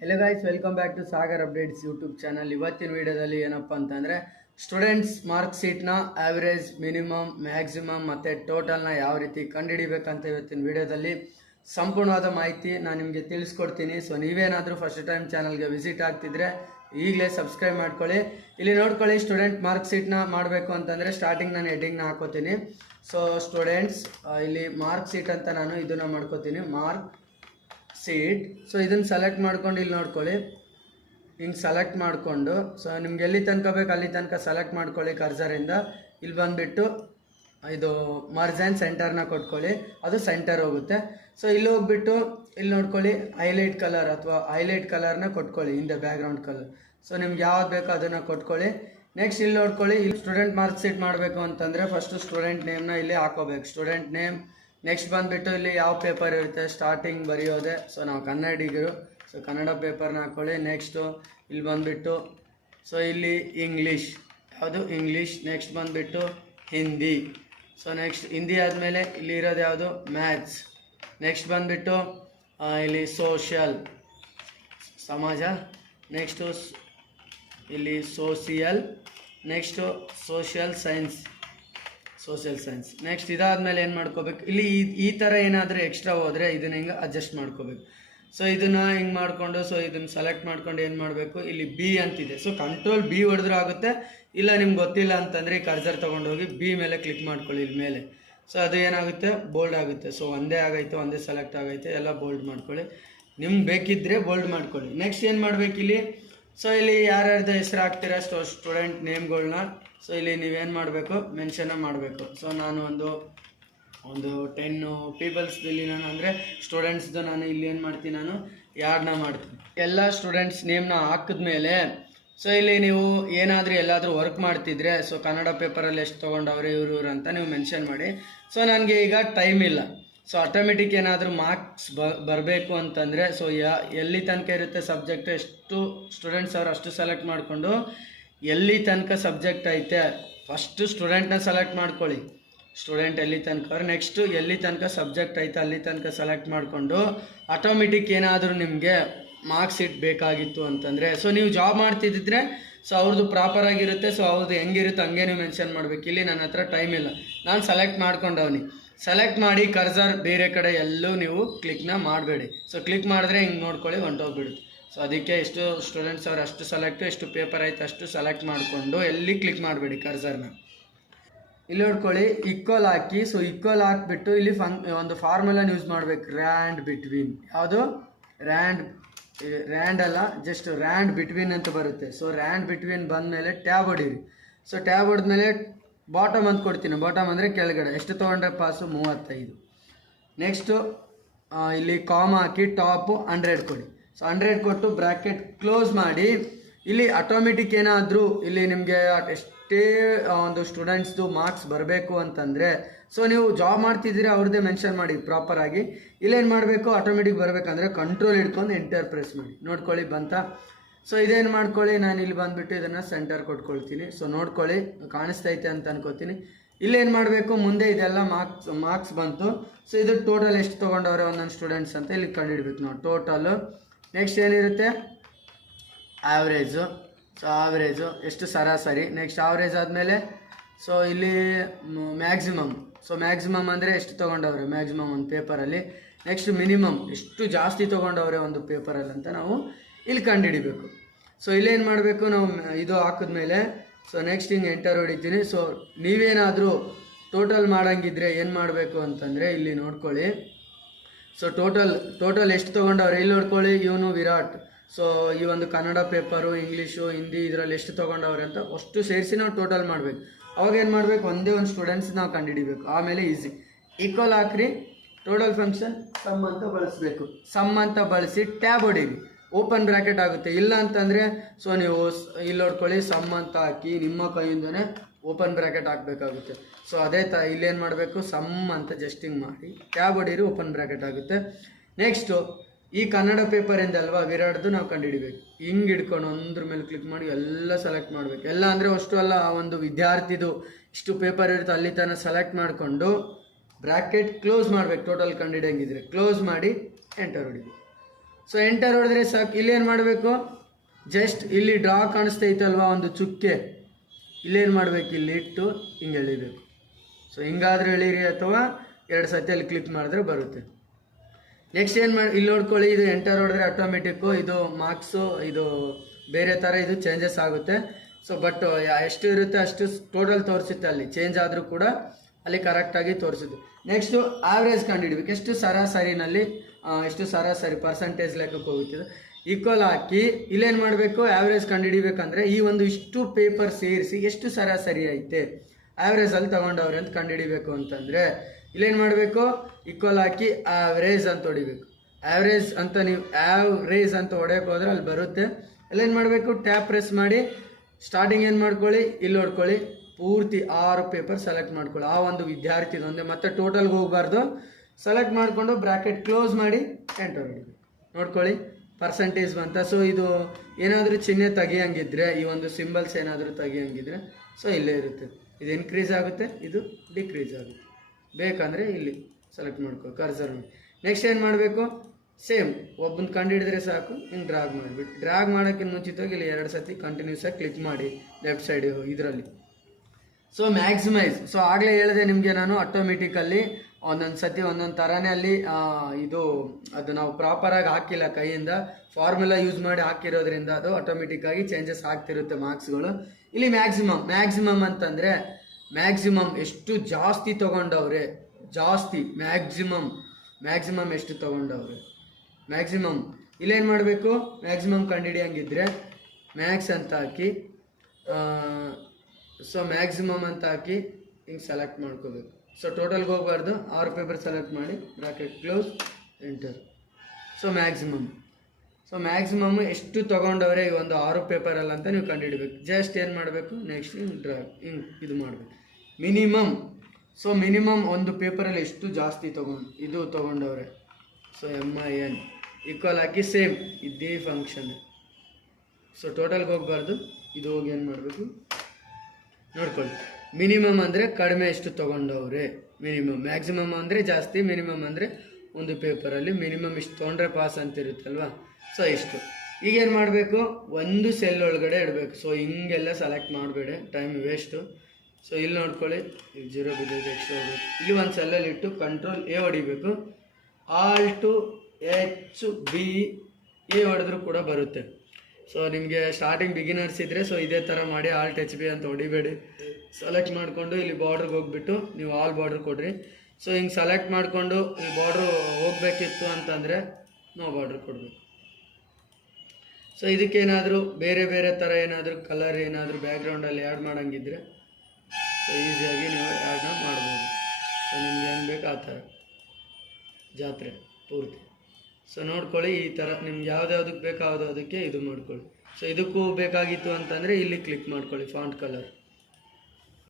Hello guys, welcome back to Sagar updates YouTube channel. ಇವತ್ತಿನ ವಿಡಿಯೋದಲ್ಲಿ ಏನಪ್ಪ ಅಂತಂದರೆ ಸ್ಟೂಡೆಂಟ್ಸ್ ಮಾರ್ಕ್ ಶೀಟ್ನ ಆ್ಯಾವ್ರೇಜ್, ಮಿನಿಮಮ್, ಮ್ಯಾಕ್ಸಿಮಮ್ ಮತ್ತು ಟೋಟಲ್ನ ಯಾವ ರೀತಿ ಕಂಡುಹಿಡಿಬೇಕಂತ ಇವತ್ತಿನ ವಿಡಿಯೋದಲ್ಲಿ ಸಂಪೂರ್ಣವಾದ ಮಾಹಿತಿ ನಾನು ನಿಮಗೆ ತಿಳಿಸ್ಕೊಡ್ತೀನಿ. ಸೊ ನೀವೇನಾದರೂ ಫಸ್ಟ್ ಟೈಮ್ ಚಾನಲ್ಗೆ ವಿಸಿಟ್ ಆಗ್ತಿದ್ರೆ ಈಗಲೇ ಸಬ್ಸ್ಕ್ರೈಬ್ ಮಾಡ್ಕೊಳ್ಳಿ. ಇಲ್ಲಿ ನೋಡ್ಕೊಳ್ಳಿ, ಸ್ಟೂಡೆಂಟ್ ಮಾರ್ಕ್ ಶೀಟ್ನ ಮಾಡಬೇಕು ಅಂತಂದರೆ ಸ್ಟಾರ್ಟಿಂಗ್ ನಾನು ಹೆಡ್ಡಿಂಗ್ನ ಹಾಕೋತೀನಿ. ಸೊ ಸ್ಟೂಡೆಂಟ್ಸ್ ಇಲ್ಲಿ ಮಾರ್ಕ್ ಶೀಟ್ ಅಂತ ನಾನು ಇದನ್ನು ಮಾಡ್ಕೋತೀನಿ, ಮಾರ್ಕ್ ಸೀಟ್. ಸೊ ಇದನ್ನು ಸೆಲೆಕ್ಟ್ ಮಾಡ್ಕೊಂಡು ಇಲ್ಲಿ ನೋಡ್ಕೊಳ್ಳಿ, ಹಿಂಗೆ ಸೆಲೆಕ್ಟ್ ಮಾಡಿಕೊಂಡು ಸೊ ನಿಮ್ಗೆ ಎಲ್ಲಿ ತನಕ ಬೇಕು ಅಲ್ಲಿ ತನಕ ಸೆಲೆಕ್ಟ್ ಮಾಡ್ಕೊಳ್ಳಿ ಕರ್ಸರಿಂದ. ಇಲ್ಲಿ ಬಂದುಬಿಟ್ಟು ಇದು ಮರ್ಜ್ ಆ್ಯಂಡ್ ಸೆಂಟರ್ನ ಕೊಟ್ಕೊಳ್ಳಿ, ಅದು ಸೆಂಟರ್ ಹೋಗುತ್ತೆ. ಸೊ ಇಲ್ಲಿ ಹೋಗ್ಬಿಟ್ಟು ಇಲ್ಲಿ ನೋಡ್ಕೊಳ್ಳಿ, ಹೈಲೈಟ್ ಕಲರ್ ಅಥವಾ ಹೈಲೈಟ್ ಕಲರ್ನ ಕೊಟ್ಕೊಳ್ಳಿ, ಹಿಂದೆ ಬ್ಯಾಕ್ಗ್ರೌಂಡ್ ಕಲರ್. ಸೊ ನಿಮ್ಗೆ ಯಾವ್ದು ಬೇಕೋ ಅದನ್ನು ಕೊಟ್ಕೊಳ್ಳಿ. ನೆಕ್ಸ್ಟ್ ಇಲ್ಲಿ ನೋಡ್ಕೊಳ್ಳಿ, ಇಲ್ಲಿ ಸ್ಟೂಡೆಂಟ್ ಮಾರ್ಕ್ ಶೀಟ್ ಮಾಡಬೇಕು ಅಂತಂದರೆ ಫಸ್ಟು ಸ್ಟೂಡೆಂಟ್ ನೇಮ್ನ ಇಲ್ಲಿ ಹಾಕೋಬೇಕು, ಸ್ಟೂಡೆಂಟ್ ನೇಮ್. ನೆಕ್ಸ್ಟ್ ಬಂದುಬಿಟ್ಟು ಇಲ್ಲಿ ಯಾವ ಪೇಪರ್ ಇರುತ್ತೆ ಸ್ಟಾರ್ಟಿಂಗ್ ಬರೆಯೋದೆ. ಸೊ ನಾವು ಕನ್ನಡಿಗರು, ಸೊ ಕನ್ನಡ ಪೇಪರ್ನ ಹಾಕ್ಕೊಳ್ಳಿ. ನೆಕ್ಸ್ಟು ಇಲ್ಲಿ ಬಂದುಬಿಟ್ಟು ಸೊ ಇಲ್ಲಿ ಇಂಗ್ಲೀಷ್, ಯಾವುದು ಇಂಗ್ಲೀಷ್. ನೆಕ್ಸ್ಟ್ ಬಂದುಬಿಟ್ಟು ಹಿಂದಿ. ಸೊ ನೆಕ್ಸ್ಟ್ ಹಿಂದಿ ಆದಮೇಲೆ ಇಲ್ಲಿ ಇರೋದು ಯಾವುದು ಮ್ಯಾಥ್ಸ್. ನೆಕ್ಸ್ಟ್ ಬಂದುಬಿಟ್ಟು ಇಲ್ಲಿ ಸೋಷಿಯಲ್, ಸಮಾಜ. ನೆಕ್ಸ್ಟು ಇಲ್ಲಿ social. Next social science. Next ಇದಾದಮೇಲೆ ಏನು ಮಾಡ್ಕೋಬೇಕು, ಇಲ್ಲಿ ಈ ಥರ ಏನಾದರೂ ಎಕ್ಸ್ಟ್ರಾ ಹೋದರೆ ಇದನ್ನ ಹಿಂಗೆ ಅಡ್ಜಸ್ಟ್ ಮಾಡ್ಕೋಬೇಕು. ಸೊ ಇದನ್ನು ಹಿಂಗೆ ಮಾಡಿಕೊಂಡು ಸೊ ಇದನ್ನು ಸೆಲೆಕ್ಟ್ ಮಾಡ್ಕೊಂಡು ಏನು ಮಾಡಬೇಕು, ಇಲ್ಲಿ ಬಿ ಅಂತಿದೆ. ಸೊ ಕಂಟ್ರೋಲ್ ಬಿ ಹೊಡೆದ್ರೂ ಆಗುತ್ತೆ, ಇಲ್ಲ ನಿಮ್ಗೆ ಗೊತ್ತಿಲ್ಲ ಅಂತಂದರೆ ಕರ್ಸರ್ ತೊಗೊಂಡೋಗಿ ಬಿ ಮೇಲೆ ಕ್ಲಿಕ್ ಮಾಡ್ಕೊಳ್ಳಿ ಇಲ್ಲಿ ಮೇಲೆ. ಸೊ ಅದು ಏನಾಗುತ್ತೆ, ಬೋಲ್ಡ್ ಆಗುತ್ತೆ. ಸೊ ಒಂದೇ ಆಗೈತೆ, ಒಂದೇ ಸೆಲೆಕ್ಟ್ ಆಗೈತೆ, ಎಲ್ಲ ಬೋಲ್ಡ್ ಮಾಡ್ಕೊಳ್ಳಿ. ನಿಮ್ಗೆ ಬೇಕಿದ್ದರೆ ಬೋಲ್ಡ್ ಮಾಡ್ಕೊಳ್ಳಿ. ನೆಕ್ಸ್ಟ್ ಏನು ಮಾಡಬೇಕು, ಇಲ್ಲಿ ಸೊ ಇಲ್ಲಿ ಯಾರ್ಯಾರ್ದು ಹೆಸರು ಹಾಕ್ತೀರಾ ಸ್ಟೂಡೆಂಟ್ ನೇಮ್ಗಳನ್ನ ಸೊ ಇಲ್ಲಿ ನೀವೇನು ಮಾಡಬೇಕು, ಮೆನ್ಷನ್ನ ಮಾಡಬೇಕು. ಸೊ ನಾನು ಒಂದು 10 ಪೀಪಲ್ಸ್ದಲ್ಲಿ ನಾನು ಅಂದರೆ ಸ್ಟೂಡೆಂಟ್ಸ್ದು ನಾನು ಇಲ್ಲಿ ಏನು ಮಾಡ್ತೀನಿ, ನಾನು ಯಾರ್ಡ್ನ ಮಾಡ್ತೀನಿ. ಎಲ್ಲ ಸ್ಟೂಡೆಂಟ್ಸ್ ನೇಮ್ನ ಹಾಕಿದ್ಮೇಲೆ ಸೊ ಇಲ್ಲಿ ನೀವು ಏನಾದರೂ ಎಲ್ಲಾದರೂ ವರ್ಕ್ ಮಾಡ್ತಿದ್ರೆ ಸೊ ಕನ್ನಡ ಪೇಪರಲ್ಲಿ ಎಷ್ಟು ತೊಗೊಂಡವ್ರೆ ಇವರು ಅಂತ ನೀವು ಮೆನ್ಷನ್ ಮಾಡಿ. ಸೊ ನನಗೆ ಈಗ ಟೈಮ್ ಇಲ್ಲ, ಸೊ ಆಟೋಮೆಟಿಕ್ ಏನಾದರೂ ಮಾರ್ಕ್ಸ್ ಬರಬೇಕು ಅಂತಂದರೆ ಸೊ ಎಲ್ಲಿ ತನಕ ಇರುತ್ತೆ ಸಬ್ಜೆಕ್ಟ್, ಎಷ್ಟು ಸ್ಟೂಡೆಂಟ್ಸ್ ಅವ್ರು ಅಷ್ಟು ಸೆಲೆಕ್ಟ್ ಮಾಡಿಕೊಂಡು ಎಲ್ಲಿ ತನಕ ಸಬ್ಜೆಕ್ಟ್ ಐತೆ ಫಸ್ಟು ಸ್ಟೂಡೆಂಟ್ನ ಸೆಲೆಕ್ಟ್ ಮಾಡ್ಕೊಳ್ಳಿ, ಸ್ಟೂಡೆಂಟ್ ಎಲ್ಲಿ ತನಕ ಅವ್ರು. ನೆಕ್ಸ್ಟು ಎಲ್ಲಿ ತನಕ ಸಬ್ಜೆಕ್ಟ್ ಐತೆ ಅಲ್ಲಿ ತನಕ ಸೆಲೆಕ್ಟ್ ಮಾಡಿಕೊಂಡು ಆಟೋಮೆಟಿಕ್ ಏನಾದರೂ ನಿಮಗೆ ಮಾರ್ಕ್ಸ್ ಶೀಟ್ ಬೇಕಾಗಿತ್ತು ಅಂತಂದರೆ ಸೊ ನೀವು ಜಾಬ್ ಮಾಡ್ತಿದ್ದಿದ್ರೆ ಸೊ ಅವ್ರದ್ದು ಪ್ರಾಪರಾಗಿರುತ್ತೆ. ಸೊ ಅವ್ರದ್ದು ಹೆಂಗಿರುತ್ತೆ ಹಂಗೆ ನೀವು ಮೆನ್ಷನ್ ಮಾಡಬೇಕು. ಇಲ್ಲಿ ನನ್ನ ಹತ್ರ ಟೈಮ್ ಇಲ್ಲ, ನಾನು ಸೆಲೆಕ್ಟ್ ಮಾಡ್ಕೊಂಡವನಿ. ಸೆಲೆಕ್ಟ್ ಮಾಡಿ ಕರ್ಸರ್ ಬೇರೆ ಕಡೆ ಎಲ್ಲೂ ನೀವು ಕ್ಲಿಕ್ನ ಮಾಡಬೇಡಿ. ಸೊ ಕ್ಲಿಕ್ ಮಾಡಿದ್ರೆ ಹಿಂಗೆ ನೋಡ್ಕೊಳ್ಳಿ ಹೊಂಟೋಗ್ಬಿಡುತ್ತೆ. ಸೊ ಅದಕ್ಕೆ ಎಷ್ಟು ಸ್ಟೂಡೆಂಟ್ಸ್ ಅವ್ರು ಅಷ್ಟು ಸೆಲೆಕ್ಟು, ಎಷ್ಟು ಪೇಪರ್ ಐತೆ ಅಷ್ಟು ಸೆಲೆಕ್ಟ್ ಮಾಡಿಕೊಂಡು ಎಲ್ಲಿ ಕ್ಲಿಕ್ ಮಾಡಬೇಡಿ ಕರ್ಸರ್ನ. ಇಲ್ಲಿ ನೋಡ್ಕೊಳ್ಳಿ, ಈಕ್ವಲ್ ಹಾಕಿ. ಸೊ ಈಕ್ವಲ್ ಹಾಕ್ಬಿಟ್ಟು ಇಲ್ಲಿ ಒಂದು ಫಾರ್ಮುಲಾನ ಯೂಸ್ ಮಾಡಬೇಕು, ರ್ಯಾಂಡ್ ಬಿಟ್ವೀನ್. ಯಾವುದು ರ್ಯಾಂಡ್ ಅಲ್ಲ, ಜಸ್ಟ್ ರ್ಯಾಂಡ್ ಬಿಟ್ವೀನ್ ಅಂತ ಬರುತ್ತೆ. ಸೊ ರ್ಯಾಂಡ್ ಬಿಟ್ವೀನ್ ಬಂದಮೇಲೆ ಟ್ಯಾಬ್ ಹೊಡೀರಿ. ಸೊ ಟ್ಯಾಬ್ ಹೊಡೆದ್ಮೇಲೆ ಬಾಟಮ್ ಅಂತ ಕೊಡ್ತೀನಿ, ಬಾಟಮ್ ಅಂದರೆ ಕೆಳಗಡೆ. ಎಷ್ಟು ತೊಗೊಂಡ್ರೆ ಪಾಸು, 35. ನೆಕ್ಸ್ಟು ಇಲ್ಲಿ ಕಾಮ ಹಾಕಿ ಟಾಪು 100 ಕೊಡಿ. ಸೊ 100 ಕೊಟ್ಟು ಬ್ರ್ಯಾಕೆಟ್ ಕ್ಲೋಸ್ ಮಾಡಿ. ಇಲ್ಲಿ ಆಟೋಮೆಟಿಕ್ ಏನಾದರೂ ಇಲ್ಲಿ ನಿಮಗೆ ಎಷ್ಟೇ ಒಂದು ಸ್ಟೂಡೆಂಟ್ಸ್ದು ಮಾರ್ಕ್ಸ್ ಬರಬೇಕು ಅಂತಂದರೆ ಸೊ ನೀವು ಜಾಬ್ ಮಾಡ್ತಿದ್ದೀರಿ ಅವ್ರದ್ದೇ ಮೆನ್ಷನ್ ಮಾಡಿ ಪ್ರಾಪರಾಗಿ. ಇಲ್ಲೇನು ಮಾಡಬೇಕು, ಆಟೋಮೆಟಿಕ್ ಬರಬೇಕಂದ್ರೆ ಕಂಟ್ರೋಲ್ ಹಿಡ್ಕೊಂಡು ಎಂಟರ್ ಪ್ರೆಸ್ ಮಾಡಿ. ನೋಡ್ಕೊಳ್ಳಿ ಬಂತ. ಸೊ ಇದೇನು ಮಾಡ್ಕೊಳ್ಳಿ, ನಾನು ಇಲ್ಲಿ ಬಂದುಬಿಟ್ಟು ಇದನ್ನು ಸೆಂಟರ್ ಕೊಟ್ಕೊಳ್ತೀನಿ. ಸೊ ನೋಡ್ಕೊಳ್ಳಿ ಕಾಣಿಸ್ತೈತೆ ಅಂತ ಅನ್ಕೋತೀನಿ. ಇಲ್ಲೇನು ಮಾಡಬೇಕು, ಮುಂದೆ ಇದೆಲ್ಲ ಮಾರ್ಕ್ಸ್ ಬಂತು. ಸೊ ಇದು ಟೋಟಲ್ ಎಷ್ಟು ತೊಗೊಂಡವ್ರೆ ಒಂದೊಂದು ಸ್ಟೂಡೆಂಟ್ಸ್ ಅಂತ ಇಲ್ಲಿ ಕಂಡುಹಿಡ್ಬೇಕು ನಾವು ಟೋಟಲು. ನೆಕ್ಸ್ಟ್ ಏನಿರುತ್ತೆ, ಆವ್ರೇಜು. ಸೊ ಆವ್ರೇಜು ಎಷ್ಟು ಸರಾಸರಿ. ನೆಕ್ಸ್ಟ್ ಆವ್ರೇಜ್ ಆದಮೇಲೆ ಸೊ ಇಲ್ಲಿ ಮ್ಯಾಕ್ಸಿಮಮ್. ಸೊ ಮ್ಯಾಕ್ಸಿಮಮ್ ಅಂದರೆ ಎಷ್ಟು ತೊಗೊಂಡವ್ರೆ ಮ್ಯಾಕ್ಸಿಮಮ್ ಒಂದು ಪೇಪರಲ್ಲಿ. ನೆಕ್ಸ್ಟ್ ಮಿನಿಮಮ್, ಎಷ್ಟು ಜಾಸ್ತಿ ತೊಗೊಂಡವ್ರೆ ಒಂದು ಪೇಪರಲ್ಲಿ ಅಂತ ನಾವು ಇಲ್ಲಿ ಕಂಡುಹಿಡಿಬೇಕು. ಸೊ ಇಲ್ಲೇನು ಮಾಡಬೇಕು, ನಾವು ಇದು ಹಾಕಿದ್ಮೇಲೆ ಸೊ ನೆಕ್ಸ್ಟ್ ಹಿಂಗೆ ಎಂಟರ್ ಹೊಡಿತೀನಿ. ಸೊ ನೀವೇನಾದರೂ ಟೋಟಲ್ ಮಾಡೋಂಗಿದ್ರೆ ಏನು ಮಾಡಬೇಕು ಅಂತಂದರೆ ಇಲ್ಲಿ ನೋಡ್ಕೊಳ್ಳಿ. ಸೊ ಟೋಟಲ್ ಎಷ್ಟು ತೊಗೊಂಡವ್ರೆ ಇಲ್ಲಿ ನೋಡ್ಕೊಳ್ಳಿ. ಇವನು ವಿರಾಟ್. ಸೊ ಈ ಒಂದು ಕನ್ನಡ ಪೇಪರು, ಇಂಗ್ಲೀಷು, ಹಿಂದಿ ಇದರಲ್ಲಿ ಎಷ್ಟು ತೊಗೊಂಡವ್ರೆ ಅಂತ ಅಷ್ಟು ಸೇರಿಸಿ ನಾವು ಟೋಟಲ್ ಮಾಡಬೇಕು. ಅವಾಗ ಏನು ಮಾಡಬೇಕು, ಒಂದೇ ಒಂದು ಸ್ಟೂಡೆಂಟ್ಸ್ ನಾವು ಕಂಡುಹಿಡಿಬೇಕು. ಆಮೇಲೆ ಈಸಿ ಈಕ್ವಲ್ ಹಾಕ್ರಿ, ಟೋಟಲ್ ಫಂಕ್ಷನ್ ಸಮ್ ಅಂತ ಬಳಸಬೇಕು. ಸಮ್ ಅಂತ ಬಳಸಿ ಟ್ಯಾಬ್ ಹೊಡೀರಿ, ಓಪನ್ ಬ್ರ್ಯಾಕೆಟ್ ಆಗುತ್ತೆ. ಇಲ್ಲ ಅಂತಂದರೆ ಸೊ ನೀವು ಇಲ್ಲಿ ನೋಡ್ಕೊಳ್ಳಿ, ಸಮ್ ಅಂತ ಹಾಕಿ ನಿಮ್ಮ ಕೈಯಿಂದನೇ ಓಪನ್ ಬ್ರ್ಯಾಕೆಟ್ ಹಾಕಬೇಕಾಗುತ್ತೆ. ಸೊ ಅದೇ ಇಲ್ಲೇನು ಮಾಡಬೇಕು, ಸಮ್ ಅಂತ ಜಸ್ಟ್ ಹಿಂಗೆ ಮಾಡಿ ಟ್ಯಾಬ್ ಹೊಡೀರಿ, ಓಪನ್ ಬ್ರ್ಯಾಕೆಟ್ ಆಗುತ್ತೆ. ನೆಕ್ಸ್ಟು ಈ ಕನ್ನಡ ಪೇಪರಿಂದ ಅಲ್ವಾ ವಿರಾಟ್ದು ನಾವು ಕಂಡುಹಿಡಿಬೇಕು. ಹಿಂಗೆ ಹಿಡ್ಕೊಂಡು ಒಂದ್ರ ಮೇಲೆ ಕ್ಲಿಕ್ ಮಾಡಿ ಎಲ್ಲ ಸೆಲೆಕ್ಟ್ ಮಾಡಬೇಕು. ಎಲ್ಲ ಅಂದರೆ ಅಷ್ಟು ಅಲ್ಲ, ಆ ಒಂದು ವಿದ್ಯಾರ್ಥಿದು ಇಷ್ಟು ಪೇಪರ್ ಇರುತ್ತೆ ಅಲ್ಲಿ ತನಕ ಸೆಲೆಕ್ಟ್ ಮಾಡಿಕೊಂಡು ಬ್ರ್ಯಾಕೆಟ್ ಕ್ಲೋಸ್ ಮಾಡಬೇಕು. ಟೋಟಲ್ ಕಂಡುಹಿಡಿಯಂಗಿದ್ರೆ ಕ್ಲೋಸ್ ಮಾಡಿ ಎಂಟರ್ ಹೊಡಿಬೇಕು. ಸೊ ಎಂಟರ್ ಹೊಡೆದ್ರೆ ಸಾಕು. ಇಲ್ಲೇನು ಮಾಡಬೇಕು, ಜಸ್ಟ್ ಇಲ್ಲಿ ಡ್ರಾ ಕಾಣಿಸ್ತೈತಲ್ವಾ ಒಂದು ಚುಕ್ಕೆ, ಇಲ್ಲೇನು ಮಾಡಬೇಕು, ಇಲ್ಲಿ ಇಟ್ಟು ಹಿಂಗೆ ಎಳಿಬೇಕು. ಸೊ ಹಿಂಗಾದ್ರೂ ಎಳೀರಿ ಅಥವಾ 2 ಸತಿ ಅಲ್ಲಿ ಕ್ಲಿಕ್ ಮಾಡಿದ್ರೆ ಬರುತ್ತೆ. ನೆಕ್ಸ್ಟ್ ಏನು ಮಾಡಿ, ಇಲ್ಲಿ ನೋಡ್ಕೊಳ್ಳಿ, ಇದು ಎಂಟರ್ ಹೊಡೆದ್ರೆ ಆಟೋಮೆಟಿಕ್ಕು ಇದು ಮಾರ್ಕ್ಸು ಇದು ಬೇರೆ ಥರ ಇದು ಚೇಂಜಸ್ ಆಗುತ್ತೆ. ಸೊ ಬಟ್ ಎಷ್ಟು ಇರುತ್ತೆ ಅಷ್ಟು ಟೋಟಲ್ ತೋರಿಸುತ್ತೆ, ಅಲ್ಲಿ ಚೇಂಜ್ ಆದರೂ ಕೂಡ ಅಲ್ಲಿ ಕರೆಕ್ಟಾಗಿ ತೋರಿಸುತ್ತೆ. ನೆಕ್ಸ್ಟು ಆವ್ರೇಜ್ ಕಂಡುಹಿಡಬೇಕು, ಎಷ್ಟು ಸರಾಸರಿನಲ್ಲಿ ಎಷ್ಟು ಸರಾಸರಿ ಪರ್ಸೆಂಟೇಜ್ ಲೆಕ್ಕಕ್ಕೆ ಹೋಗುತ್ತದೆ. ಈಕ್ವಲ್ ಹಾಕಿ ಇಲ್ಲೇನು ಮಾಡಬೇಕು, ಆವ್ರೇಜ್ ಕಂಡುಹಿಡಿಬೇಕಂದ್ರೆ ಈ ಒಂದು ಇಷ್ಟು ಪೇಪರ್ ಸೇರಿಸಿ ಎಷ್ಟು ಸರಾಸರಿ ಐತೆ ಆವ್ರೇಜಲ್ಲಿ ತಗೊಂಡವ್ರೆ ಅಂತ ಕಂಡುಹಿಡಿಬೇಕು ಅಂತಂದರೆ ಇಲ್ಲೇನು ಮಾಡಬೇಕು, ಈಕ್ವಲ್ ಹಾಕಿ ಆವ್ರೇಜ್ ಅಂತ ಹೊಡಿಬೇಕು. ಆವ್ರೇಜ್ ಅಂತ ನೀವು ಆವ್ರೇಜ್ ಅಂತ ಹೊಡೆಯೋಕೆ ಹೋದ್ರೆ ಅಲ್ಲಿ ಬರುತ್ತೆ. ಅಲ್ಲೇನು ಮಾಡಬೇಕು, ಟ್ಯಾಪ್ ಪ್ರೆಸ್ ಮಾಡಿ ಸ್ಟಾರ್ಟಿಂಗ್ ಏನು ಮಾಡ್ಕೊಳ್ಳಿ, ಇಲ್ಲಿ ಹೊಡ್ಕೊಳ್ಳಿ, ಪೂರ್ತಿ 6 ಪೇಪರ್ ಸೆಲೆಕ್ಟ್ ಮಾಡ್ಕೊಳ್ಳಿ. ಆ ಒಂದು ವಿದ್ಯಾರ್ಥಿದೊಂದೇ, ಮತ್ತೆ ಟೋಟಲ್ಗೆ ಹೋಗಬಾರ್ದು. ಸೆಲೆಕ್ಟ್ ಮಾಡಿಕೊಂಡು ಬ್ರ್ಯಾಕೆಟ್ ಕ್ಲೋಸ್ ಮಾಡಿ ಎಂಟರ್ ಹೊಡಿಬೇಕು. ನೋಡ್ಕೊಳ್ಳಿ ಪರ್ಸೆಂಟೇಜ್ ಬಂತ. ಸೊ ಇದು ಏನಾದರೂ ಚಿಹ್ನೆ ತೆಗಿಯಂಗಿದ್ರೆ, ಈ ಒಂದು ಸಿಂಬಲ್ಸ್ ಏನಾದರೂ ತೆಗಿಯಂಗಿದ್ರೆ ಸೊ ಇಲ್ಲೇ ಇರುತ್ತೆ. ಇದು ಇನ್ಕ್ರೀಸ್ ಆಗುತ್ತೆ, ಇದು ಡಿಕ್ರೀಸ್ ಆಗುತ್ತೆ. ಬೇಕಂದರೆ ಇಲ್ಲಿ ಸೆಲೆಕ್ಟ್ ಮಾಡ್ಕೊ ಕರ್ಸರ್. ನೆಕ್ಸ್ಟ್ ಏನು ಮಾಡಬೇಕು, ಸೇಮ್ ಒಬ್ಬನ ಕಂಡು ಹಿಡಿದ್ರೆ ಸಾಕು, ಹಿಂಗೆ ಡ್ರಾಗ್ ಮಾಡಿಬಿಟ್ಟು ಡ್ರಾಗ್ ಮಾಡೋಕ್ಕಿಂತ ಮುಂಚಿತವಾಗಿ ಇಲ್ಲಿ 2 ಸತಿ ಕಂಟಿನ್ಯೂಸ್ ಆಗಿ ಕ್ಲಿಕ್ ಮಾಡಿ ಲೆಫ್ಟ್ ಸೈಡ್ ಇದರಲ್ಲಿ. ಸೊ ಮ್ಯಾಕ್ಸಿಮೈಸ್, ಸೊ ಆಗಲೇ ಹೇಳಿದೆ ನಿಮಗೆ ನಾನು, ಆಟೋಮೆಟಿಕಲ್ಲಿ ಒಂದೊಂದು ಸತಿ ಒಂದೊಂದು ಥರನೇ ಅಲ್ಲಿ ಇದು ಅದು ನಾವು ಪ್ರಾಪರಾಗಿ ಹಾಕಿಲ್ಲ, ಕೈಯಿಂದ ಫಾರ್ಮುಲಾ ಯೂಸ್ ಮಾಡಿ ಹಾಕಿರೋದ್ರಿಂದ ಅದು ಆಟೋಮೆಟಿಕ್ಕಾಗಿ ಚೇಂಜಸ್ ಆಗ್ತಿರುತ್ತೆ ಮಾರ್ಕ್ಸ್ಗಳು. ಇಲ್ಲಿ ಮ್ಯಾಕ್ಸಿಮಮ್ ಅಂತಂದರೆ ಮ್ಯಾಕ್ಸಿಮಮ್ ಎಷ್ಟು ಜಾಸ್ತಿ ತೊಗೊಂಡವ್ರೆ, ಜಾಸ್ತಿ ಮ್ಯಾಕ್ಸಿಮಮ್ ಎಷ್ಟು ತೊಗೊಂಡವ್ರೆ ಮ್ಯಾಕ್ಸಿಮಮ್. ಇಲ್ಲೇನು ಮಾಡಬೇಕು, ಮ್ಯಾಕ್ಸಿಮಮ್ ಕಂಡುಹಿಡಿಯಂಗಿದ್ರೆ ಮ್ಯಾಕ್ಸ್ ಅಂತ ಹಾಕಿ, ಸೊ ಮ್ಯಾಕ್ಸಿಮಮ್ ಅಂತ ಹಾಕಿ ಹಿಂಗೆ ಸೆಲೆಕ್ಟ್ ಮಾಡ್ಕೋಬೇಕು. ಸೊ ಟೋಟಲ್ಗೆ ಹೋಗಬಾರ್ದು, 6 ಪೇಪರ್ ಸೆಲೆಕ್ಟ್ ಮಾಡಿ bracket close enter. So maximum ಎಷ್ಟು ತೊಗೊಂಡವ್ರೆ ಈ ಒಂದು 6 ಪೇಪರಲ್ಲಿ ಅಂತ ನೀವು ಕಂಡುಹಿಡಬೇಕು. ಜಸ್ಟ್ ಏನು ಮಾಡಬೇಕು, ನೆಕ್ಸ್ಟ್ ಡ್ರಾಗ್ ಹಿಂಗೆ ಇದು ಮಾಡಬೇಕು. ಸೊ ಮಿನಿಮಮ್ ಒಂದು ಪೇಪರಲ್ಲಿ ಎಷ್ಟು ಜಾಸ್ತಿ ಇದು ತೊಗೊಂಡವ್ರೆ, ಸೊ MIN ಈಕ್ವಲ್ ಹಾಕಿ ಸೇಮ್ ಇದೇ ಫಂಕ್ಷನ್. ಸೊ ಟೋಟಲ್ಗೆ ಹೋಗಬಾರ್ದು, ಇದು ಹೋಗಿ ಏನು ಮಾಡಬೇಕು ನೋಡ್ಕೊಳ್ಳಿ. ಮಿನಿಮಮ್ ಅಂದರೆ ಕಡಿಮೆ ಎಷ್ಟು ತೊಗೊಂಡವ್ರೆ, ಮ್ಯಾಕ್ಸಿಮಮ್ ಅಂದರೆ ಜಾಸ್ತಿ, ಮಿನಿಮಮ್ ಅಂದರೆ ಒಂದು ಪೇಪರಲ್ಲಿ ಮಿನಿಮಮ್ ಇಷ್ಟು ತೊಗೊಂಡ್ರೆ ಪಾಸ್ ಅಂತ ಇರುತ್ತಲ್ವ. ಸೊ ಇಷ್ಟು. ಈಗೇನು ಮಾಡಬೇಕು, ಒಂದು ಸೆಲ್ ಒಳಗಡೆ ಇಡಬೇಕು. ಸೊ ಹಿಂಗೆಲ್ಲ ಸೆಲೆಕ್ಟ್ ಮಾಡಬೇಡ, ಟೈಮ್ ವೇಸ್ಟು. ಸೊ ಇಲ್ಲಿ ನೋಡ್ಕೊಳ್ಳಿ, ಇಲ್ಲಿ 0 ಬಿದ್ದೈತೆ, ಎಕ್ಸ್ಟ್ರಾ ಹೋಗ್ಬೇಕು. ಇಲ್ಲಿ ಒಂದು ಸೆಲ್ಲಲ್ಲಿ ಇಟ್ಟು Control A ಹೊಡಿಬೇಕು. Alt HB A ಹೊಡೆದ್ರೂ ಕೂಡ ಬರುತ್ತೆ. ಸೊ ನಿಮಗೆ ಸ್ಟಾರ್ಟಿಂಗ್ ಬಿಗಿನರ್ಸ್ ಇದ್ದರೆ ಸೊ ಇದೇ ಥರ ಮಾಡಿ, Alt HB ಅಂತ ಹೊಡಿಬೇಡಿ. ಸೆಲೆಕ್ಟ್ ಮಾಡಿಕೊಂಡು ಇಲ್ಲಿ ಬಾರ್ಡ್ರಿಗೆ ಹೋಗ್ಬಿಟ್ಟು ನೀವು ಆಲ್ ಬಾರ್ಡ್ರ್ ಕೊಡ್ರಿ. ಸೊ ಹಿಂಗೆ ಸೆಲೆಕ್ಟ್ ಮಾಡಿಕೊಂಡು ಈ ಬಾರ್ಡ್ರು ಹೋಗಬೇಕಿತ್ತು ಅಂತಂದರೆ ನೋ ಬಾರ್ಡ್ರ್ ಕೊಡಬೇಕು. ಸೊ ಇದಕ್ಕೇನಾದರೂ ಬೇರೆ ಬೇರೆ ಥರ ಏನಾದರೂ ಕಲರ್ ಏನಾದರೂ ಬ್ಯಾಕ್ಗ್ರೌಂಡಲ್ಲಿ ಆ್ಯಡ್ ಮಾಡೋಂಗಿದ್ರೆ ಸೊ ಈಸಿಯಾಗಿ ನೀವು ಆ್ಯಡ್ನ ಮಾಡ್ಬೋದು. ಸೊ ನಿಮ್ಗೆ ಹೆಂಗೆ ಬೇಕು ಆ ಥರ ಜಾತ್ರೆ ಪೂರ್ತಿ. ಸೊ ನೋಡ್ಕೊಳ್ಳಿ, ಈ ಥರ ನಿಮ್ಗೆ ಯಾವುದಕ್ಕೆ ಬೇಕಾಗೋದು ಅದಕ್ಕೆ ಇದು ಮಾಡ್ಕೊಳ್ಳಿ. ಸೊ ಇದಕ್ಕೂ ಬೇಕಾಗಿತ್ತು ಅಂತಂದರೆ ಇಲ್ಲಿ ಕ್ಲಿಕ್ ಮಾಡ್ಕೊಳ್ಳಿ, ಫಾಂಟ್ ಕಲರ್.